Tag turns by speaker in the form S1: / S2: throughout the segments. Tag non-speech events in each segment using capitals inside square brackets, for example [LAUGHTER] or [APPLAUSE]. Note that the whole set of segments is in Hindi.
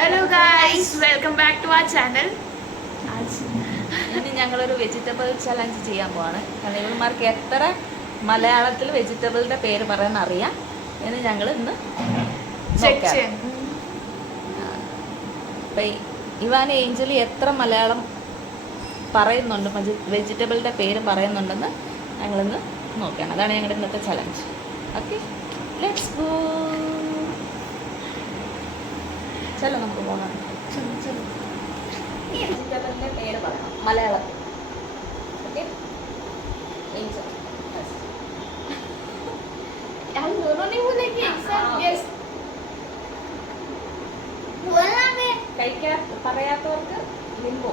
S1: Hello guys welcome back to ആ ചാനൽ
S2: ഇനി ഞങ്ങളൊരു വെജിറ്റബിൾ ചലഞ്ച് ചെയ്യാൻ പോവാണ്. കാരണം ഇവന്മാർക്ക് എത്ര മലയാളത്തിൽ വെജിറ്റബിളിന്റെ പേര് പറയാൻ അറിയാം എന്ന് ഞങ്ങൾ ഇന്ന് ഇവാൻ ഏഞ്ചലി എത്ര മലയാളം പറയുന്നുണ്ട് വെജിറ്റബിളിന്റെ പേര് പറയുന്നുണ്ടെന്ന് ഞങ്ങളിന്ന് നോക്കുകയാണ് അതാണ് ഞങ്ങളുടെ ഇന്നത്തെ ചലഞ്ച് ഓക്കെ ലെറ്റ്സ് ഗോ ചില നമുക്ക് പോകാം പേര് മലയാളത്തിൽ പറയാത്തവർക്ക് ലിംബോ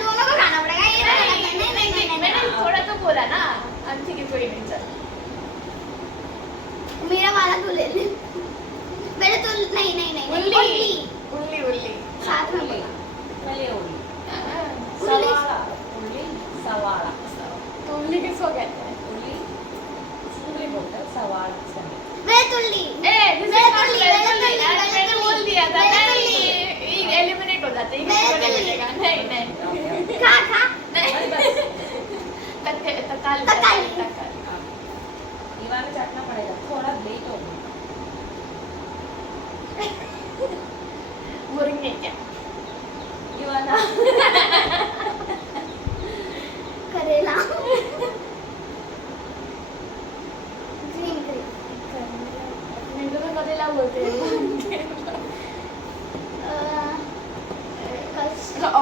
S3: दोनों को खाना पड़ेगा ये नहीं नहीं नहीं
S2: मैंने थोड़ा तो बोला ना अंशी की कोई नहीं चल
S3: मेरा वाला तो ले ले मेरे तो नहीं नहीं नहीं
S2: उल्ली उल्ली उल्ली
S3: साथ में बोला
S2: जाते. मैं तो नहीं. नहीं
S3: खा खा. नहीं.
S2: तक तकाली
S3: तकाली। तकाली
S2: इवान चाटना पड़ेगा थोड़ा लेट हो मुर्गे क्या इवान करेला. ग्रीन ग्रीन करेला बोलते हैं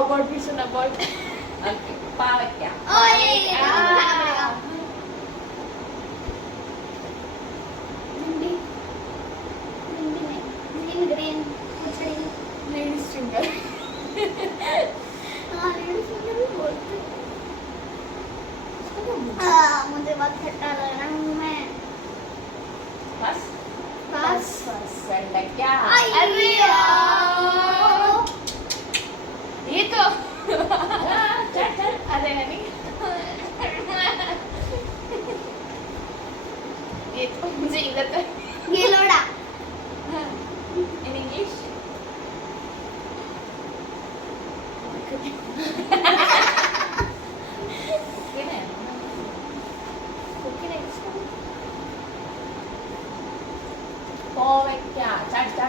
S2: कस अबाउट भी सुन अबाउट पावक्या
S3: ओए खाना पड़ेगा भिंडी भिंडी नहीं ग्रीन ग्रीन खिचड़ी
S2: लेडीज़ फिंगर
S3: हाँ लेडी फिंगर भी बोलते हाँ मुझे बहुत खट्टा लग रहा हूँ मैं बस बस
S2: वेंडक्या अरे यार। तो। चट चट अरे हनी। ये तो मुझे इधर का ये लोड़ा। in English Gini ya? Paवक्या चट।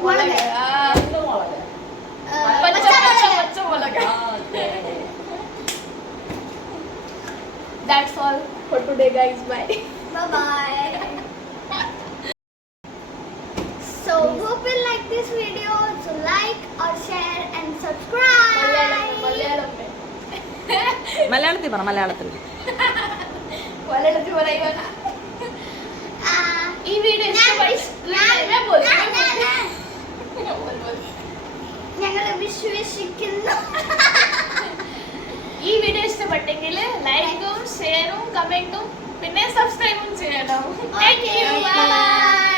S2: [LAUGHS] That's all for today guys bye
S3: Bye bye. [LAUGHS] so hope you like this video. So like or share and subscribe. Malayalam
S2: Malayalam മലയാളത്തിൽ പറ മലയാളത്തിൽ മലയാളത്തിൽ പറയുക Ah,
S3: വിശ്വസിക്കുന്നു
S2: ഈ വീഡിയോ ഇഷ്ടപ്പെട്ടെങ്കിൽ ലൈക്കും ഷെയറും കമന്റും പിന്നെ സബ്സ്ക്രൈബും ചെയ്യണം. Thank you.